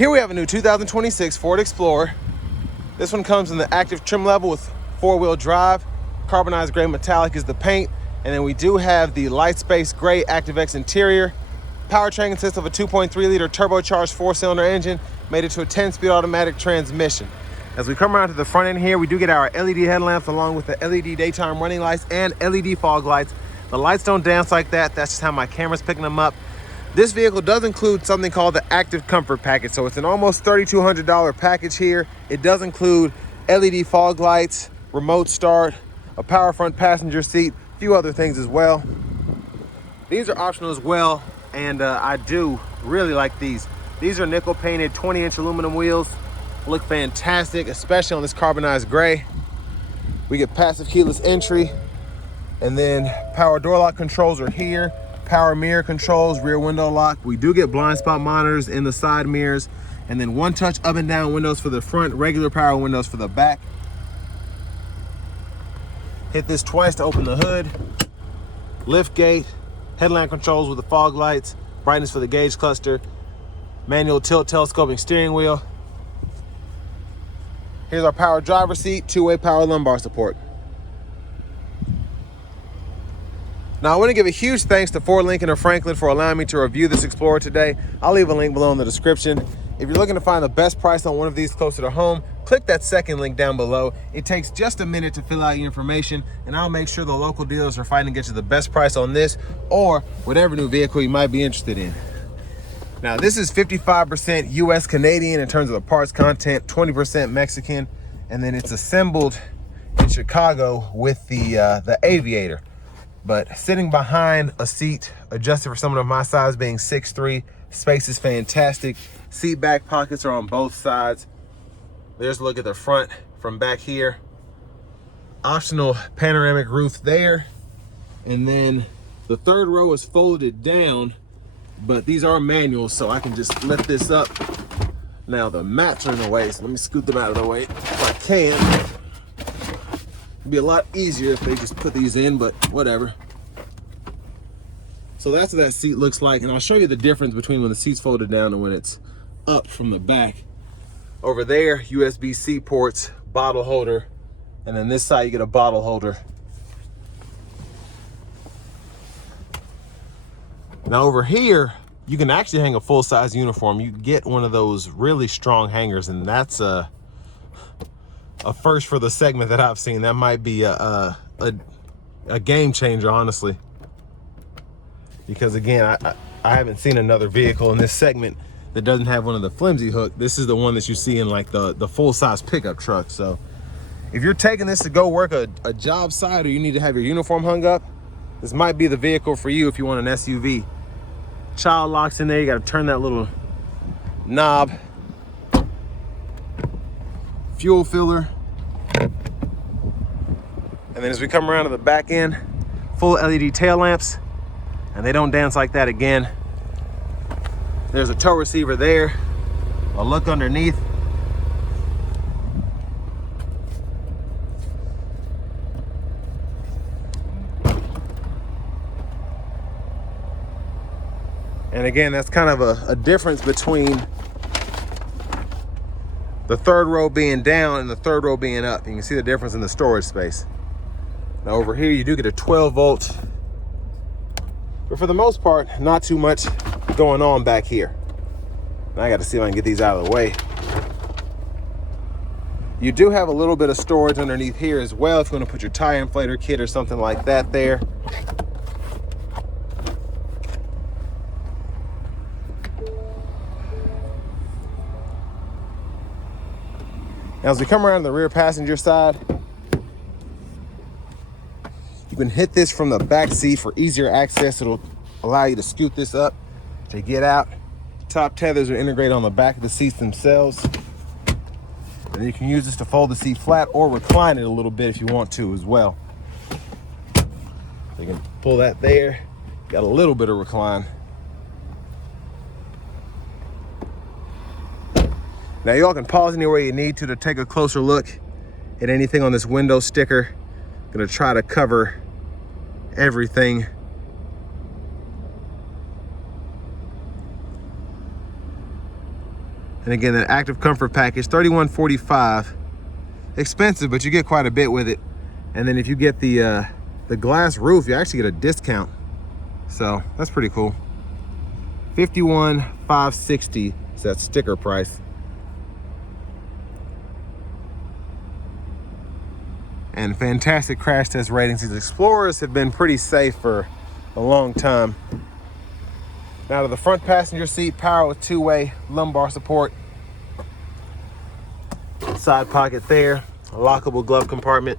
Here we have a new 2026 Ford Explorer. This one comes in the active trim level with 4-wheel drive. Carbonized gray metallic is the paint. And then we do have the light space gray ActiveX interior. Powertrain consists of a 2.3 liter turbocharged 4-cylinder engine mated to a 10-speed automatic transmission. As we come around to the front end here, we do get our LED headlamps along with the LED daytime running lights and LED fog lights. The lights don't dance like that. That's just how my camera's picking them up. This vehicle does include something called the Active Comfort Package. So it's an almost $3,200 package here. It does include LED fog lights, remote start, a power front passenger seat, a few other things as well. These are optional as well, and I do really like these. These are nickel painted 20-inch aluminum wheels. Look fantastic, especially on this carbonized gray. We get passive keyless entry, and then power door lock controls are here. Power mirror controls, rear window lock. We do get blind spot monitors in the side mirrors, and then one touch up and down windows for the front, regular power windows for the back. Hit this twice to open the hood. Lift gate, headlamp controls with the fog lights, brightness for the gauge cluster, manual tilt telescoping steering wheel. Here's our power driver seat, 2-way power lumbar support. Now, I want to give a huge thanks to Ford Lincoln of Franklin for allowing me to review this Explorer today. I'll leave a link below in the description. If you're looking to find the best price on one of these closer to home, click that second link down below. It takes just a minute to fill out your information, and I'll make sure the local dealers are fighting to get you the best price on this or whatever new vehicle you might be interested in. Now, this is 55% US Canadian in terms of the parts content, 20% Mexican, and then it's assembled in Chicago with the Aviator. But sitting behind a seat adjusted for someone of my size, being 6'3", space is fantastic. Seat back pockets are on both sides. There's a look at the front from back here. Optional panoramic roof there. And then the third row is folded down, but these are manuals, so I can just lift this up. Now the mats are in the way, so let me scoot them out of the way if I can. It'd be a lot easier if they just put these in, but whatever. So that's what that seat looks like, and I'll show you the difference between when the seat's folded down and when it's up from the back. Over there, USB-C ports, bottle holder, and then this side you get a bottle holder. Now over here, you can actually hang a full-size uniform. You get one of those really strong hangers, and that's a first for the segment that I've seen. That might be a game changer, honestly. Because again, I haven't seen another vehicle in this segment that doesn't have one of the flimsy hook. This is the one that you see in like the full-size pickup truck. So if you're taking this to go work a job site, or you need to have your uniform hung up, this might be the vehicle for you if you want an SUV. Child locks in there. You got to turn that little knob. Fuel filler. And then as we come around to the back end, full LED tail lamps, and they don't dance like that again. There's a tow receiver there. A look underneath. And again, that's kind of a difference between the third row being down and the third row being up. You can see the difference in the storage space. Now over here, you do get a 12 volt, but for the most part, not too much going on back here. Now I got to see if I can get these out of the way. You do have a little bit of storage underneath here as well if you want to put your tire inflator kit or something like that there. Now, as we come around the rear passenger side, you can hit this from the back seat for easier access. It'll allow you to scoot this up to get out. Top tethers are integrated on the back of the seats themselves. And you can use this to fold the seat flat or recline it a little bit if you want to as well. You can pull that there. Got a little bit of recline. Now y'all can pause anywhere you need to take a closer look at anything on this window sticker. I'm gonna try to cover everything. And again, that active comfort package, $31.45. Expensive, but you get quite a bit with it. And then if you get the glass roof, you actually get a discount. So that's pretty cool. $51,560 is that sticker price. And fantastic crash test ratings. These Explorers have been pretty safe for a long time. Now to the front passenger seat, power with two-way lumbar support. Side pocket there, a lockable glove compartment.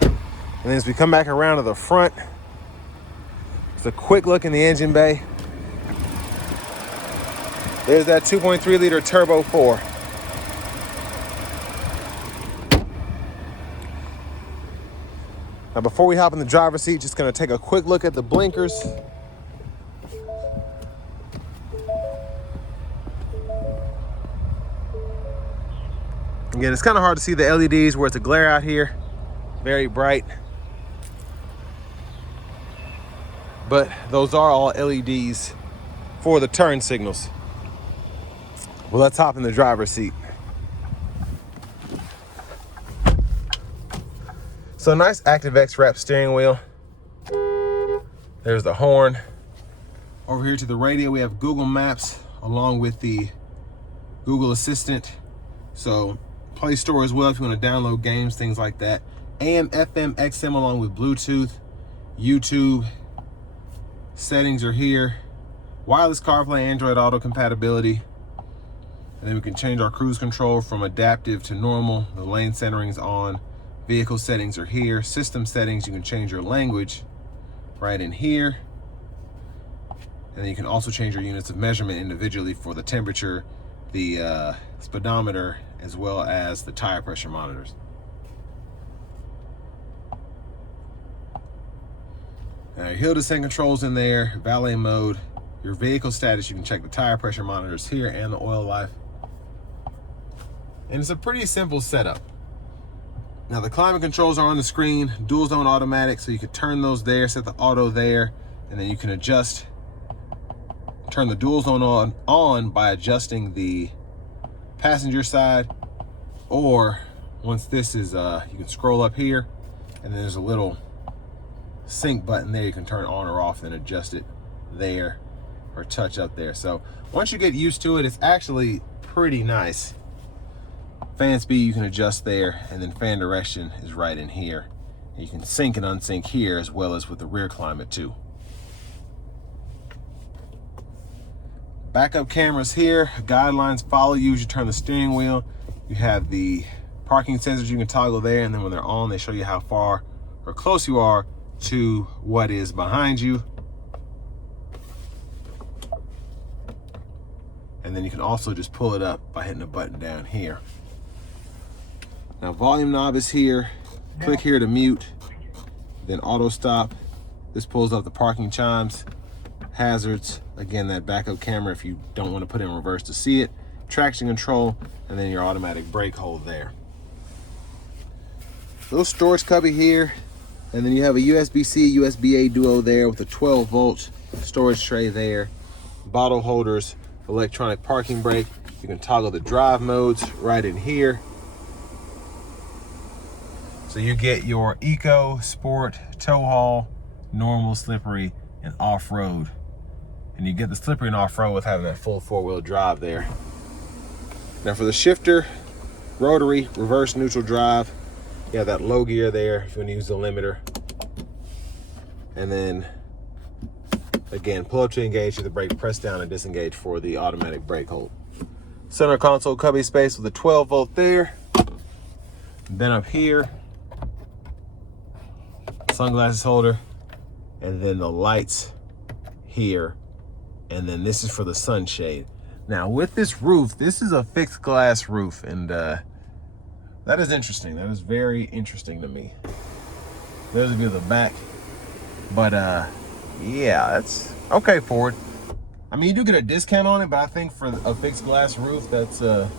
And then as we come back around to the front, just a quick look in the engine bay. There's that 2.3 liter turbo 4. Now before we hop in the driver's seat, just gonna take a quick look at the blinkers. Again, it's kind of hard to see the LEDs where it's a glare out here. Very bright. But those are all LEDs for the turn signals. Well, let's hop in the driver's seat. So nice ActiveX wrap steering wheel. There's the horn. Over here to the radio, we have Google Maps along with the Google Assistant. So Play Store as well if you want to download games, things like that. AM, FM, XM along with Bluetooth, YouTube. Settings are here. Wireless CarPlay, Android Auto compatibility. And then we can change our cruise control from adaptive to normal. The lane centering's on. Vehicle settings are here. System settings, you can change your language right in here. And then you can also change your units of measurement individually for the temperature, the speedometer, as well as the tire pressure monitors. Now your hill descent controls in there, valet mode, your vehicle status, you can check the tire pressure monitors here and the oil life. And it's a pretty simple setup. Now the climate controls are on the screen, dual zone automatic, so you can turn those there, set the auto there, and then you can adjust, turn the dual zone on by adjusting the passenger side, or once this is, you can scroll up here, and then there's a little sync button there, you can turn on or off and adjust it there, or touch up there. So once you get used to it, it's actually pretty nice. Fan speed you can adjust there, and then fan direction is right in here. And you can sync and unsync here as well as with the rear climate too. Backup cameras here, guidelines follow you as you turn the steering wheel. You have the parking sensors you can toggle there, and then when they're on, they show you how far or close you are to what is behind you. And then you can also just pull it up by hitting a button down here. Now volume knob is here. Click here to mute, then auto stop. This pulls up the parking chimes, hazards, again that backup camera if you don't want to put it in reverse to see it, traction control, and then your automatic brake hold there. Little storage cubby here, and then you have a USB-C, USB-A duo there with a 12-volt storage tray there, bottle holders, electronic parking brake. You can toggle the drive modes right in here. So you get your eco, sport, tow haul, normal, slippery, and off-road. And you get the slippery and off-road with having that full four-wheel drive there. Now for the shifter, rotary, reverse neutral drive. You have that low gear there if you want to use the limiter. And then, again, pull up to engage, hit the brake, press down and disengage for the automatic brake hold. Center console cubby space with a 12-volt there. Then up here, sunglasses holder, and then the lights here, and then this is for the sunshade. Now with this roof, this is a fixed glass roof, and that is interesting. That is very interesting to me. There's a view of the back, but yeah, that's okay for it. I mean, you do get a discount on it, but I think for a fixed glass roof, that's just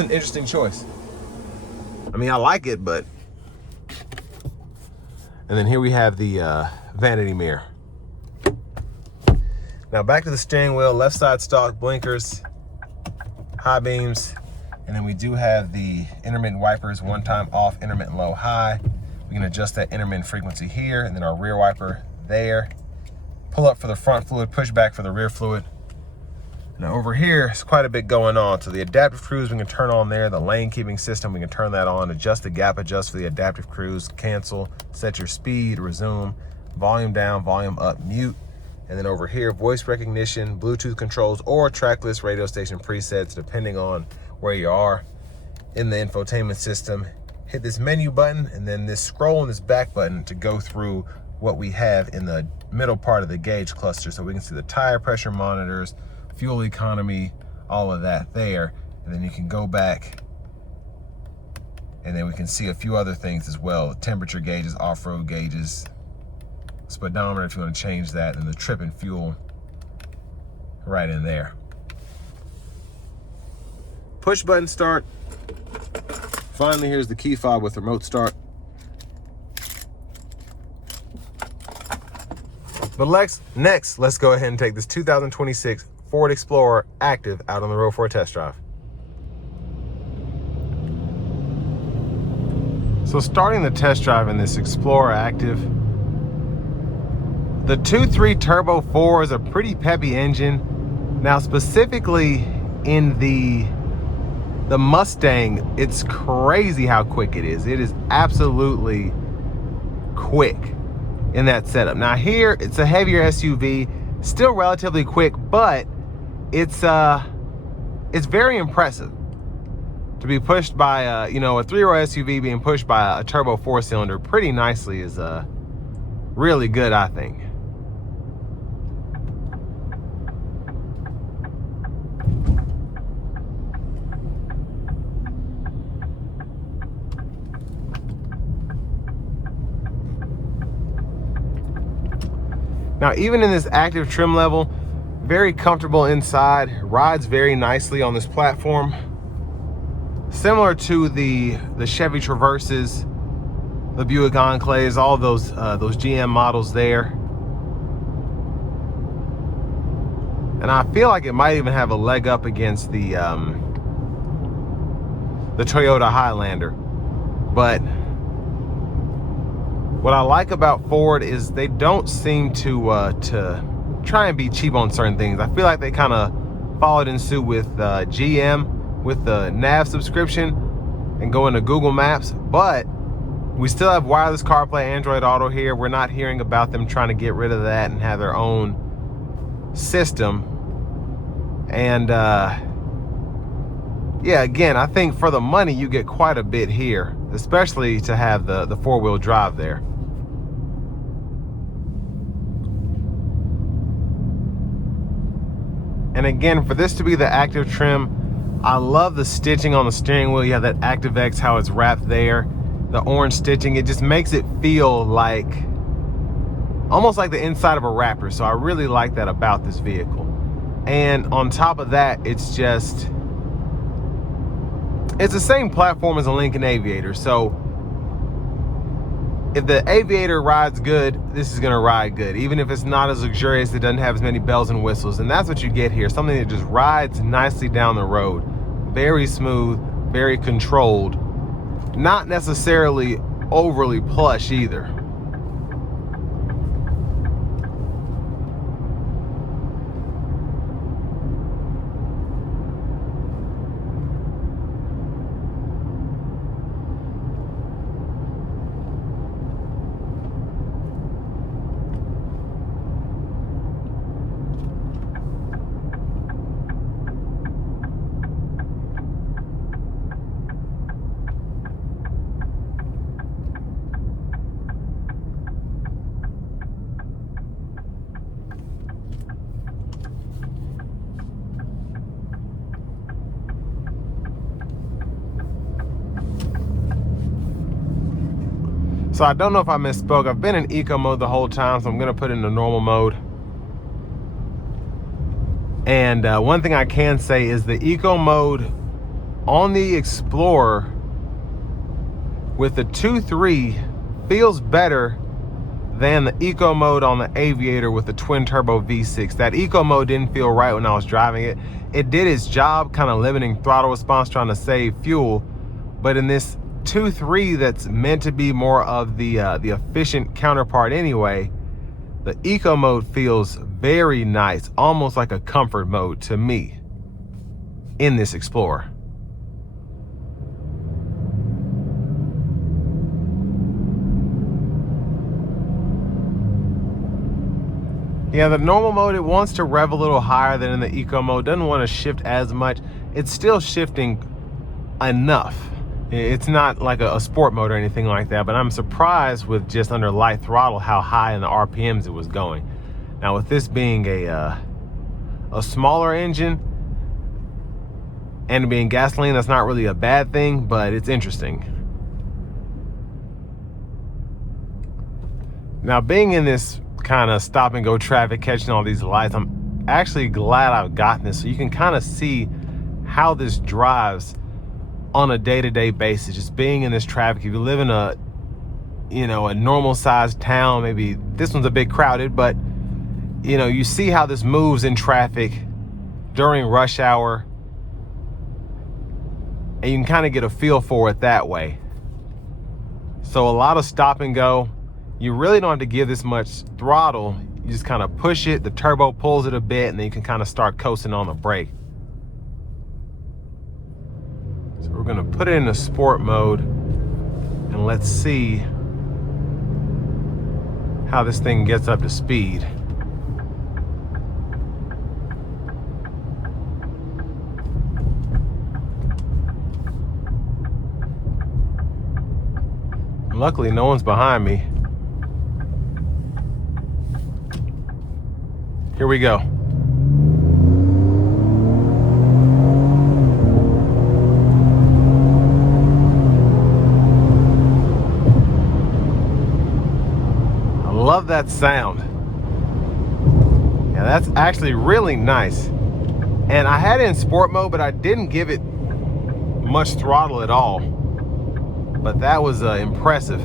an interesting choice. I mean, I like it, but. And then here we have the vanity mirror. Now back to the steering wheel, left side stalk, blinkers, high beams, and then we do have the intermittent wipers, one time off, intermittent low, high. We can adjust that intermittent frequency here, and then our rear wiper there. Pull up for the front fluid, push back for the rear fluid. Now over here, there's quite a bit going on. So the adaptive cruise we can turn on there, the lane keeping system, we can turn that on, adjust the gap adjust for the adaptive cruise, cancel, set your speed, resume, volume down, volume up, mute. And then over here, voice recognition, Bluetooth controls, or tracklist radio station presets, depending on where you are in the infotainment system. Hit this menu button, and then this scroll and this back button to go through what we have in the middle part of the gauge cluster. So we can see the tire pressure monitors, fuel economy, all of that there. And then you can go back, and then we can see a few other things as well. Temperature gauges, off-road gauges, speedometer if you want to change that, and the trip and fuel right in there. Push button start. Finally, here's the key fob with remote start. But next, let's go ahead and take this 2026 Ford Explorer Active out on the road for a test drive. So starting the test drive in this Explorer Active, the 2.3 Turbo 4 is a pretty peppy engine. Now specifically in the Mustang, it's crazy how quick it is. It is absolutely quick in that setup. Now here, it's a heavier SUV, still relatively quick, but it's very impressive to be pushed by a 3-row SUV being pushed by a turbo 4-cylinder pretty nicely is really good, I think. Now, even in this active trim level, very comfortable inside, rides very nicely on this platform. Similar to the Chevy Traverses, the Buick Enclaves, all of those GM models there. And I feel like it might even have a leg up against the Toyota Highlander. But what I like about Ford is they don't seem to try and be cheap on certain things. I feel like they kind of followed in suit with GM with the nav subscription and go into Google Maps, but we still have wireless CarPlay, Android Auto here. We're not hearing about them trying to get rid of that and have their own system. And yeah, again, I think for the money you get quite a bit here, especially to have the four-wheel drive there. And again, for this to be the active trim, I love the stitching on the steering wheel. You have that ActiveX, how it's wrapped there. The orange stitching, it just makes it feel like, almost like the inside of a wrapper. So I really like that about this vehicle. And on top of that, it's the same platform as a Lincoln Aviator. So if the Aviator rides good, this is gonna ride good. Even if it's not as luxurious, it doesn't have as many bells and whistles. And that's what you get here, something that just rides nicely down the road. Very smooth, very controlled. Not necessarily overly plush either. So I don't know if I misspoke. I've been in eco mode the whole time, so I'm gonna put it into normal mode. And one thing I can say is the eco mode on the Explorer with the 2.3 feels better than the eco mode on the Aviator with the twin turbo V6. That eco mode didn't feel right when I was driving it. It did its job, kind of limiting throttle response, trying to save fuel. But in this 2.3 that's meant to be more of the efficient counterpart anyway, the eco mode feels very nice, almost like a comfort mode to me in this Explorer. Yeah, the normal mode, it wants to rev a little higher than in the eco mode, doesn't want to shift as much. It's still shifting enough. It's not like a sport mode or anything like that, but I'm surprised with just under light throttle how high in the RPMs it was going. Now with this being a smaller engine and being gasoline, that's not really a bad thing, but it's interesting. Now being in this kind of stop and go traffic, catching all these lights, I'm actually glad I've gotten this, so you can kind of see how this drives on a day-to-day basis. Just being in this traffic, if you live in a normal sized town, maybe this one's a bit crowded, but you see how this moves in traffic during rush hour, and you can kind of get a feel for it that way. So a lot of stop and go. You really don't have to give this much throttle. You just kind of push it, the turbo pulls it a bit, and then you can kind of start coasting on the brake. So we're gonna put it in a sport mode and let's see how this thing gets up to speed. Luckily, no one's behind me. Here we go. I love that sound. Yeah, that's actually really nice. And I had it in sport mode, but I didn't give it much throttle at all. But that was impressive.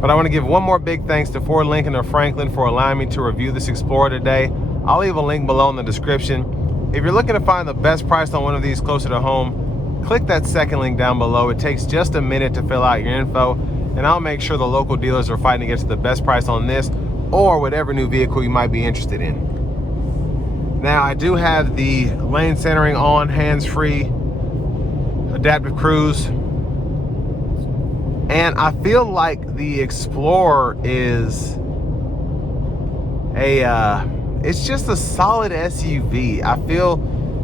But I want to give one more big thanks to Ford Lincoln of Franklin for allowing me to review this Explorer today. I'll leave a link below in the description. If you're looking to find the best price on one of these closer to home, click that second link down below. It takes just a minute to fill out your info, and I'll make sure the local dealers are fighting to get to the best price on this or whatever new vehicle you might be interested in. Now, I do have the lane centering on, hands-free, adaptive cruise. And I feel like the Explorer is it's just a solid SUV. I feel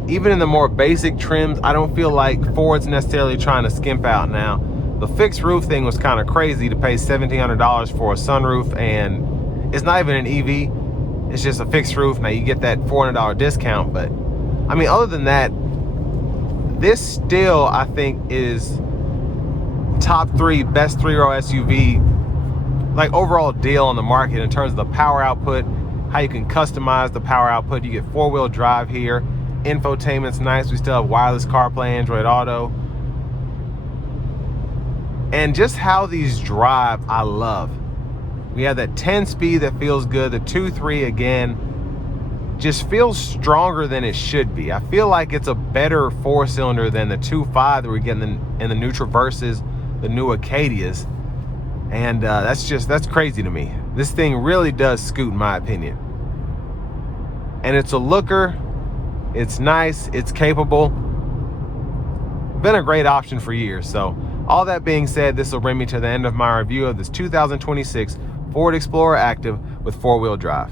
even in the more basic trims, I don't feel like Ford's necessarily trying to skimp out now. The fixed roof thing was kind of crazy to pay $1,700 for a sunroof, and it's not even an EV. It's just a fixed roof. Now you get that $400 discount, but I mean, other than that, this still, I think, is top 3 best 3-row SUV, like overall deal on the market in terms of the power output, how you can customize the power output. You get 4-wheel drive here, infotainment's nice. We still have wireless CarPlay, Android Auto, and just how these drive, I love. We have that 10-speed that feels good. The 2.3 again just feels stronger than it should be. I feel like it's a better 4-cylinder than the 2.5 that we're getting in the new Traverses, the new Acadias, and that's crazy to me. This thing really does scoot, in my opinion, and it's a looker. It's nice, it's capable, been a great option for years. So all that being said, this will bring me to the end of my review of this 2026 Ford Explorer Active with 4-wheel drive.